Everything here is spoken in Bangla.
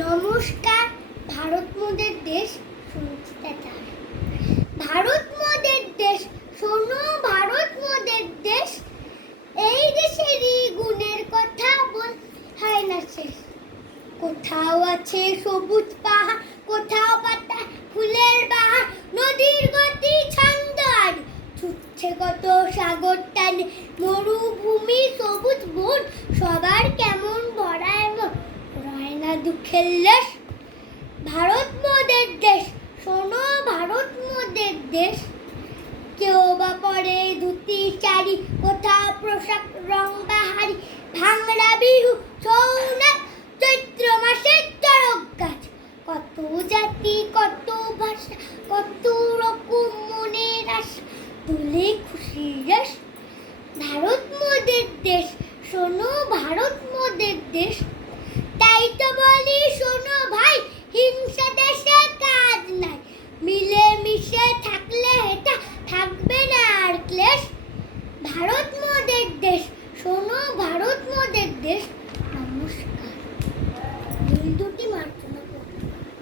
নমস্কার, ভারত মোদের দেশ শুনতে ভারত মোদের দেশ, শোনো ভারত মোদের দেশ। এই দেশেরই গুণের কথা বল, হয় না শেষ কোথাও আছে সবুজ পাহাড়, কোথাও পাতা, ফুলের বাহার, নদীর গতি ছন্দ আর। ছুটছে কত সাগর টানে, মরুভূমি সবুজ দুঃখের লেশ। ভারত মোদের দেশ। শোনো, ভারত মোদের দেশ। কেউ বা পরে ধুতি চারি কোথাও পোশাক, রং বাহারি ভাংড়া বিহু ছৌ চৈত্র মাসের চড়ক গাছ। কত জাতি, কত ভাষা, কত রকম মনের আশা, তুলে খুশি রস ভারত মোদের দেশ। শোনো, ভারত মোদের দেশ। এই তো বলি, শোনো ভাই, হিংসা দেশে কাজ নাই। মিলে মিশে থাকলে এটা থাকবে না আর ক্লেশ। ভারত মোদের দেশ, শোনো ভারত মোদের দেশ। নমস্কার। দুটি মাত্র।